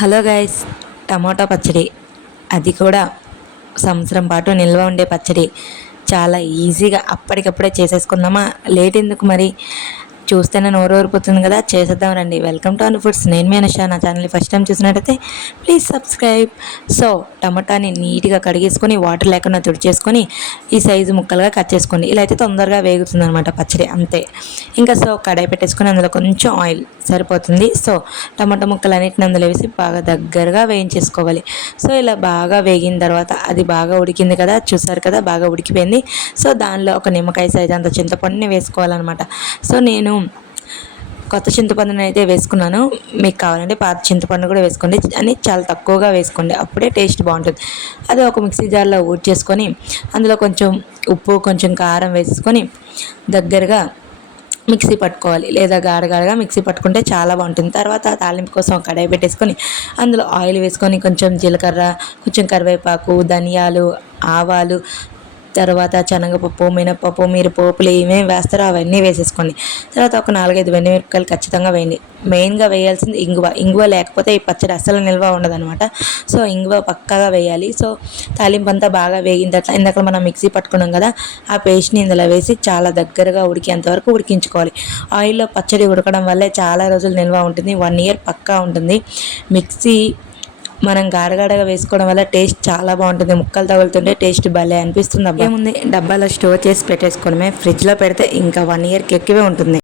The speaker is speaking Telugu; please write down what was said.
హలో గైస్ టమాటా పచ్చడి. అది కూడా సంవత్సరం పాటు నిల్వ ఉండే పచ్చడి. చాలా ఈజీగా అప్పటికప్పుడే చేసేసుకుందామా? లేట్ ఎందుకు మరి? చూస్తేనే నోరు ఊరిపోతుంది కదా చేసేద్దాం రండి. వెల్కమ్ టు అన్ ఫుడ్స్ నేను మీ నా ఛానల్ ఫస్ట్ టైం చూసినట్టయితే ప్లీజ్ సబ్స్క్రైబ్ సో టమాటాని నీట్గా కడిగేసుకొని వాటర్ లేకుండా తుడిచేసుకొని ఈ సైజు ముక్కలుగా కట్ చేసుకోండి. ఇలా అయితే తొందరగా వేగుతుంది అనమాట పచ్చడి అంతే. ఇంకా సో కడాయి పెట్టేసుకొని అందులో కొంచెం ఆయిల్ సరిపోతుంది. సో టమాటా ముక్కలు అన్నిటిని అందులో వేసి బాగా దగ్గరగా వేయించేసుకోవాలి. సో ఇలా బాగా వేగిన తర్వాత అది బాగా ఉడికింది కదా చూసారు కదా బాగా ఉడికిపోయింది. సో దానిలో ఒక నిమ్మకాయ సైజ్ అంత చింతపండుని వేసుకోవాలన్నమాట. సో నేను కొత్త చింతపండుని అయితే వేసుకున్నాను. మీకు కావాలంటే పాత చింతపండు కూడా వేసుకోండి. అని చాలా తక్కువగా వేసుకోండి. అప్పుడే టేస్ట్ బాగుంటుంది. అది ఒక మిక్సీ జార్లో ఊడ్ చేసుకొని అందులో కొంచెం ఉప్పు కొంచెం కారం వేసుకొని దగ్గరగా మిక్సీ పట్టుకోవాలి. లేదా గాడగాడగా మిక్సీ పట్టుకుంటే చాలా బాగుంటుంది. తర్వాత తాలింపు కోసం కడాయి పెట్టేసుకొని అందులో ఆయిల్ వేసుకొని కొంచెం జీలకర్ర కొంచెం కరివేపాకు ధనియాలు ఆవాలు తర్వాత శనగపప్పు మినపప్పు మీరు పోపులు ఏమేమి వేస్తారో అవన్నీ వేసేసుకోండి. తర్వాత ఒక నాలుగైదు వెన్నమిరపకాయలు ఖచ్చితంగా వేయండి. మెయిన్గా వేయాల్సింది ఇంగువ. ఇంగువ లేకపోతే ఈ పచ్చడి అస్సలు నిల్వ ఉండదనమాట సో ఇంగువ పక్కాగా వేయాలి. సో తాలింపు అంతా బాగా వేగిన తర్వాత ఇందాక మనం మిక్సీ పట్టుకున్నాం కదా ఆ పేస్ట్ని ఇందులో వేసి చాలా దగ్గరగా ఉడికేంత వరకు ఉడికించుకోవాలి. ఆయిల్లో పచ్చడి ఉడకడం వల్లే చాలా రోజులు నిల్వ ఉంటుంది. వన్ ఇయర్ పక్కా ఉంటుంది. మిక్సీ మనం గాడగాడగా వేసుకోవడం వల్ల టేస్ట్ చాలా బాగుంటుంది. ముక్కలు తగులుతుంటే టేస్ట్ భలే అనిపిస్తుంది అబ్బా ఏముంది? డబ్బాలో స్టోర్ చేసి పెట్టేసుకోవడమే. ఫ్రిడ్జ్లో పెడితే ఇంకా వన్ ఇయర్కి ఎక్కువే ఉంటుంది.